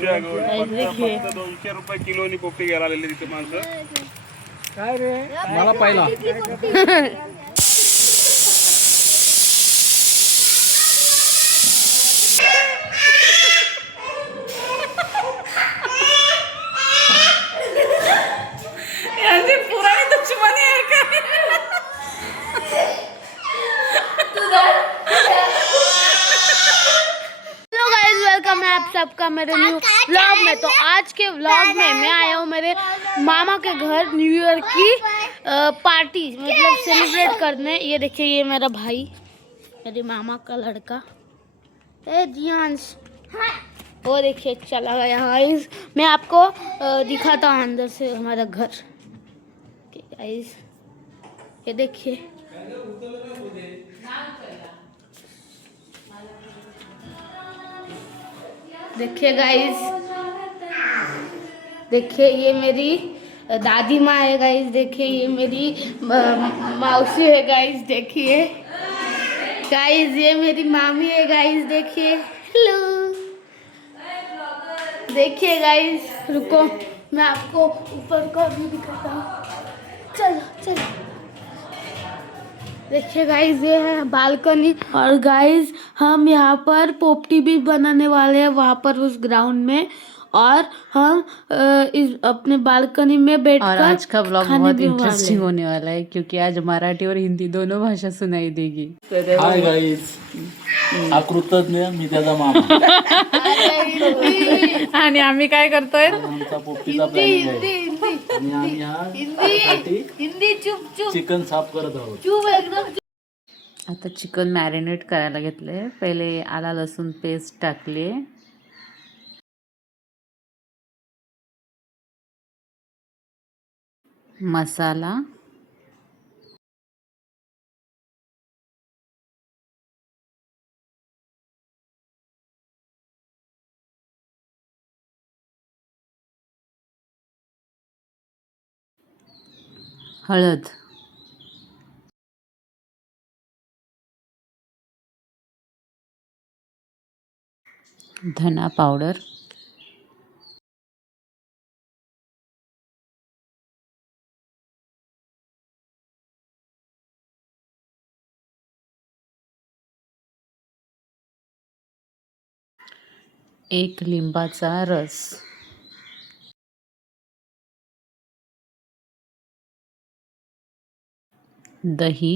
देखिए 200 रुपये किलोनी पोपटी घ्यायला आलेली तिथे माणसं. काय रे मला पाहिला यांची पुराणी दुश्मनी आहे का? हेलो गाइस, वेलकम है आप सबका मेरे न्यू व्लॉग में। तो आज के व्लॉग में मैं आया हूँ मेरे मामा के घर न्यू ईयर की पार्टी मतलब सेलिब्रेट करने। ये देखिए, ये मेरा भाई, मेरे मामा का लड़का है जियांश। वो देखिए चला गया। गाइस मैं आपको दिखाता हूँ अंदर से हमारा घर। गाइस ये देखिए, देखिए गाइस, देखिए ये मेरी दादी माँ है गाइस। देखिए ये मेरी मौसी है गाइस। देखिए गाइस, ये मेरी मामी है गाइस। देखिए, हेलो। देखिए गाइस, रुको मैं आपको ऊपर का भी दिखाता हूँ। चलो चलो, देखिए गाइस, ये है बालकनी। और गाइस हम यहाँ पर पोपटी भी बनाने वाले हैं वहाँ पर उस ग्राउंड में। और हम इस अपने बालकनी में बैठकर और आज का व्लॉग बहुत इंटरेस्टिंग होने वाला है क्योंकि आज मराठी और हिंदी दोनों भाषा सुनाई देगी। हाय गाईज, हा कृतज्ञ मी त्याचा मामा आणि आम्ही काय करतोय? आमचा पोपटीचा प्लॅनिंग आहे आणि आम्ही हा हिंदी चुप चुप चिकन साफ करत आहोत. चुप एकदम। आता चिकन मॅरिनेट करायला घेतले। पहिले आला लसूण पेस्ट टाकले, मसाला, हळद, धना पावडर, एक लिंबाचा रस, दही,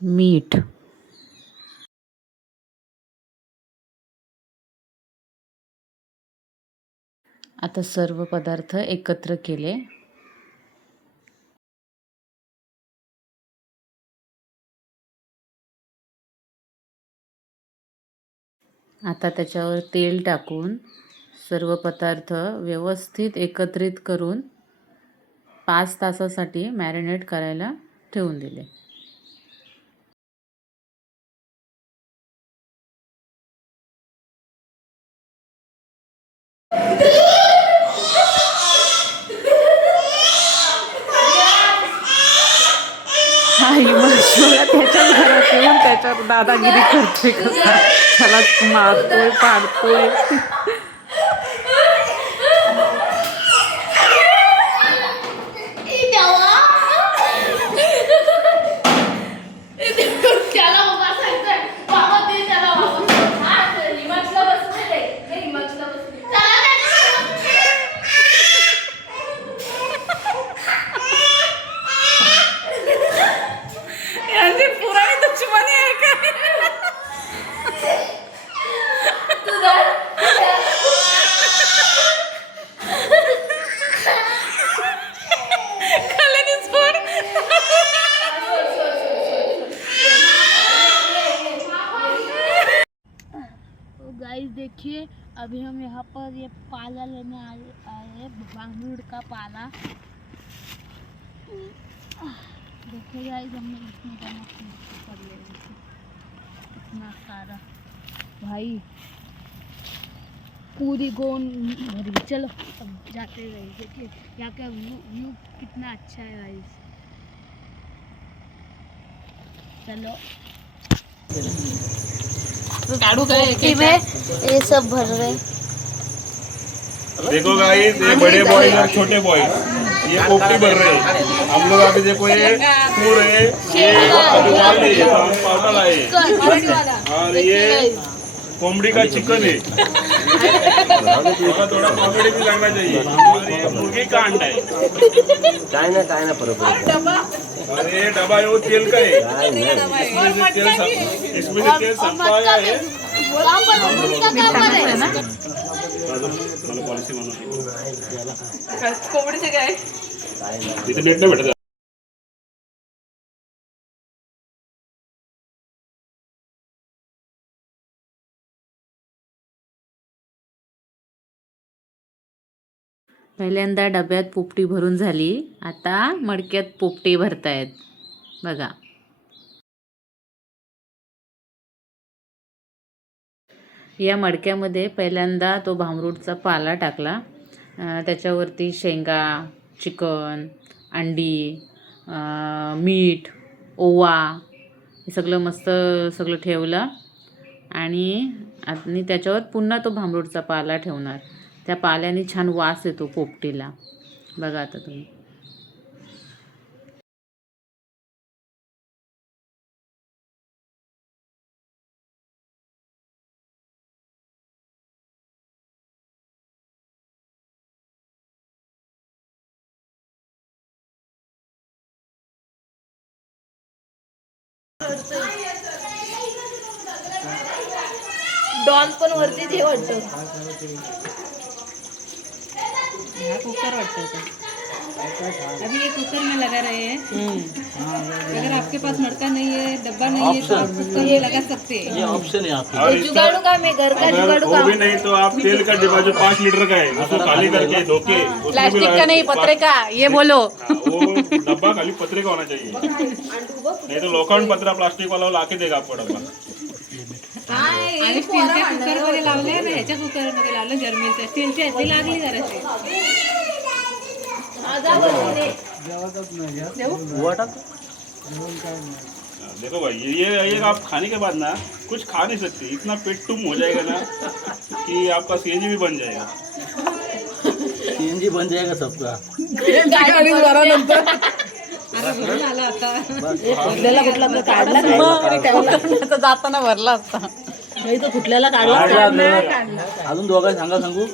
मीठ, आता सर्व पदार्थ एकत्र केले। आता त्याच्यावर तेल टाकून सर्व पदार्थ व्यवस्थित एकत्रित करून 5 तासासाठी मॅरिनेट करायला ठेवून दिले। आई मला त्याच्याच घरात येऊन त्याच्यावर दादागिरी करतोय, कसा त्याला मारतोय पाडतोय। यांची पुराणी दुश्मनी आहे का? गाइस देखिए, अभी हम यहाँ पर ये पाला लेने आए हैं, बांगुड़ का पाला। देखिए गाइस, हमने इतने का कर ले इतना सारा भाई, पूरी गोन भरी। चलो अब जाते हैं। देखिए यहाँ का व्यू कितना अच्छा है गाइस। काढू काय पोपटी में ये सब भर रहे। देखो गाइस, ये बड़े बॉयज और छोटे बॉयज ये पोपटी भर रहे हैं। हम लोग अभी देखो ये टूर है, ये अभी वाल है, ये हम पाउडर लाए और ये कोमड़ी का चिकन है। थोड़ा कॉमेडी भी लगना चाहिए। और ये मुर्गी का अंडा है काय ना परत और ये डब्बा है वो तेल का है। इसमें से तेल संपाया है। मला पॉलिसी म्हणून कोंबडीचे काय इथे नेट नाही भेटत। पहिल्यांदा डब्यात पोपटी भरून झाली, आता मडक्यात पोपटी भरतायत बघा। या मडक्यामध्ये पहिल्यांदा तो भामरूटचा पाला टाकला, त्याच्यावरती शेंगा, चिकन, अंडी, मीठ, ओवा हे सगळं मस्त सगळं ठेवलं आणि त्याच्यावर पुन्हा तो भामरूटचा पाला ठेवणार। त्या पाल्याने छान वास येतो पोपटीला बघा आता तुम्ही। डॉन पण वरती ते वाटतं। कुकर वाटता था। अभी ये कुकर में लगा रहे हैं। अगर आपके पास मटका नहीं है, डब्बा नहीं है, तो आप कुकर में लगा सकते हैं। ये ऑप्शन है आपके। और जुगाड़ू का मैं घर का अगर जुगाड़ू वो का भी नहीं तो आप तेल का डिब्बा जो 5 लीटर का है उसको खाली करके धो के प्लास्टिक का नहीं, पत्रे का, ये बोलो। वो डब्बा खाली पत्रे का होना चाहिए, नहीं तो लोखंड पत्रा प्लास्टिक वाला लाके देगा आपको डब्बा। आणि स्टीलच्या कुकर मध्ये लावले ना, ह्याच्या कुकर मध्ये लावलं जर्मलच्या, स्टीलच्या ह्याची लागली जराशी। देखो भाई ये आप खाने के बाद ना कुछ खा नहीं सकते, इतना पेट टुम हो जाएगा ना कि आपका सीएनजी भी बन जाएगा। सीएनजी बन जाएगा सबका। अरे भरून आला आता। कुठल्याला कुठला तर काढला ठेवला जाताना भरला असता, नाही तर कुठल्याला काढला। अजून दोघं सांगू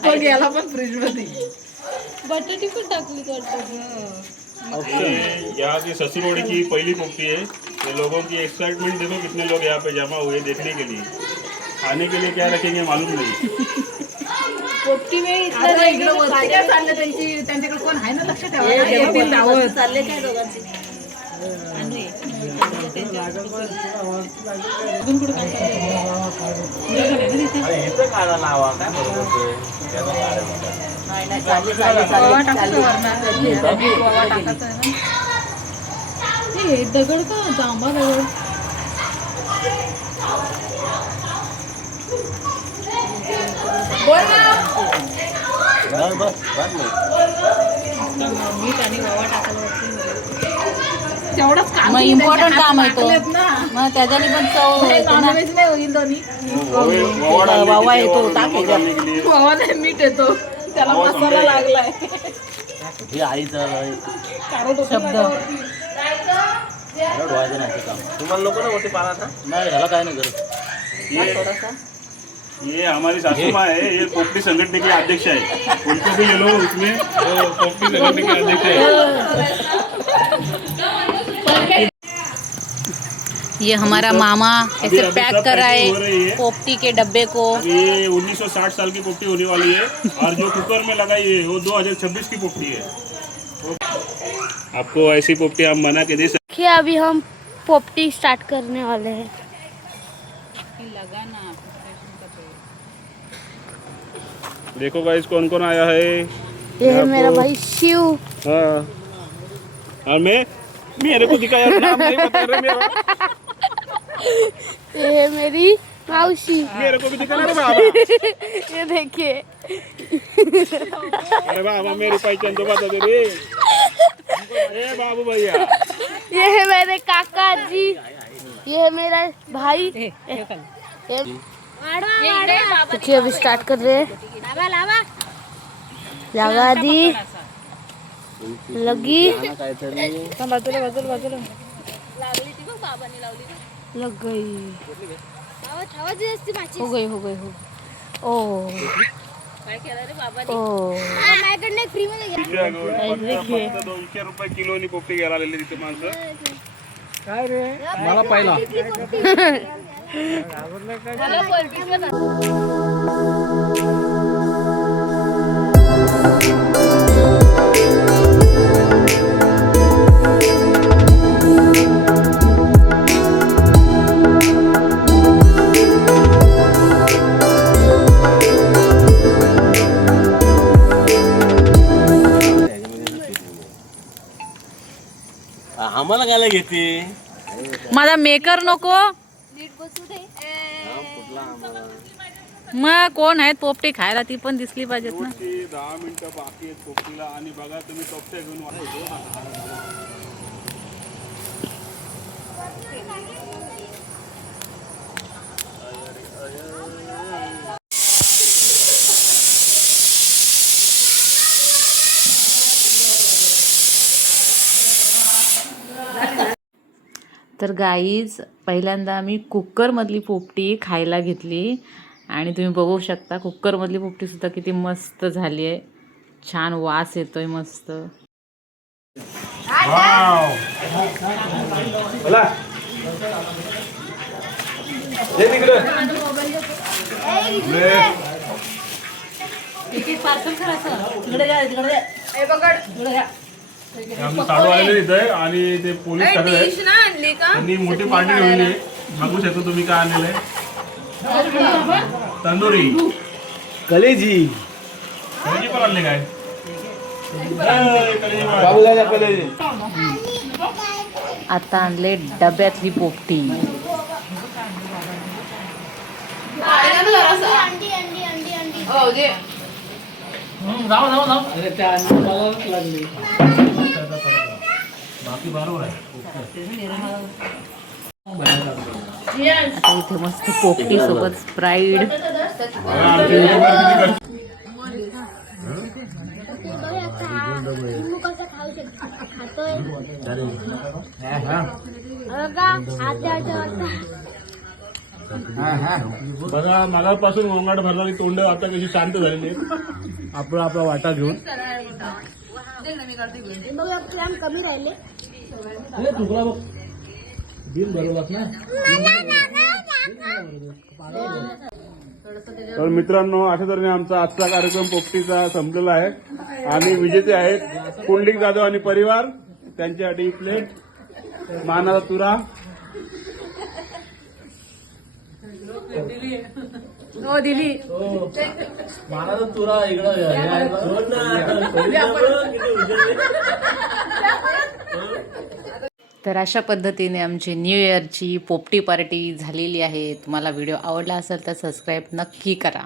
तो गेला पण फ्रीज मध्ये। बटाटी पण टाकली यहाँ की ससुरोड़ी की पहली पोपटी है। ये लोगों की एक्साइटमेंट देखो, कितने लोग यहाँ पे जमा हुए देखने के लिए। खाने के लिए क्या रखेंगे मालूम नहीं। पोपटी में इतना काय चाललं त्यांच्याकडे कोण आहे ना, लक्ष ठेवा। चालले काय दोघांचे दगड का जांभा दगड मीठ आणि रवा टाकायला तेवढंच काम मग इम्पॉर्टंट काम आहे तो। मग त्याच्याने पण चव येते ना। नाही होईल दोन्ही। वावा येतो टाकायचा, रवा नाही मीठ येतो, त्याला मसाला लागलाय। हे आईचा शब्द डोळ्याचं नाही काम। तुम्हाला नको ना मोठी पाला था नाही ह्याला काय नाही करत। ये हमारी सासू माँ है, ये पोपटी संगठन के अध्यक्ष है, उनको भी ले लो उसमें, वो पोपटी संगठन के अध्यक्ष है। ये हमारा मामा अभी ऐसे पैक सब कर रहा पैकिंग हो रही है है। पोपटी के डब्बे को। ये 1960 साल की पोपटी होने वाली है और जो कुकर में लगाई है वो 2026 की पोपटी है। आपको ऐसी पोपटी हम बना के दे सकते। देखिए अभी हम पोपटी स्टार्ट करने वाले हैं। देखो गाइस कौन कौन आया है। ये है मेरा भाई शिव। हाँ, और मेरे को दिखाया नाम नहीं बता रहे मेरा। ये है मेरी मौसी। मेरे को भी दिखाना रे बाबा। ये देखिए अरे बाबा मेरी पहचान तो बता दे रे। अरे बाबू भैया, ये है मेरे काका है मेरा भाई। देखिए अभी स्टार्ट कर रहे हैं। लगा दी, लगी, लग गई, हो गई, हो गई, हो गई। ओ माझ्याकडनं फ्री मध्ये फक्त 200 रुपये किलोनी पोपटी घ्यायला आलेली तिथे माणसं. काय रे मला पाहिला आम्हाला काय घेते माझा मेकर नको मग कोण आहेत पोपटी खायला ती पण दिसली पाहिजेत ना. 10 मिनिटं बाकी आहेत पोपटीला आणि बघा तुम्ही टोपट्या घेऊन तर गाईज पहिल्यांदा आम्ही कुकरमधली पोपटी खायला घेतली आणि तुम्ही बघू शकता कुकरमधली पोपटीसुद्धा किती मस्त झाली आहे. छान वास येतोय मस्त. चालू आलेले इथे आणि ते पोलीस त्यांनी मोठी पार्टी घेऊन ये. बघू शकतो तुम्ही काय आणलेलं आहे. तंदुरी कलेजी कलेजी पण आणले काय कलेजी. आता आणले डब्यातली पोपटी. अरे त्या अन्नालाच लागली बाकी बरोबर आहे. आता इथे मस्त पोपटी सोबत स्प्राईड. बघा मगापासून गोंगाट भरलेली तोंड आता कशी शांत झालेली आहेत. आपला आपला वाटा घेऊन कमी राहिले. अरे तुकडा बघ बिल भरलास ना. तर मित्रांनो अशा तऱ्हेने आमचा आजचा कार्यक्रम पोपटीचा संपलेला आहे आणि विजेते आहेत पुंडलिक जाधव आणि परिवार. त्यांच्यासाठी प्लेट मानाचा तुरा दिली. मला तर तुरा इकडं तर अशा पद्धतीने आमची न्यू इयरची पोपटी पार्टी झालेली आहे. तुम्हाला व्हिडिओ आवडला असेल तर सबस्क्राईब नक्की करा.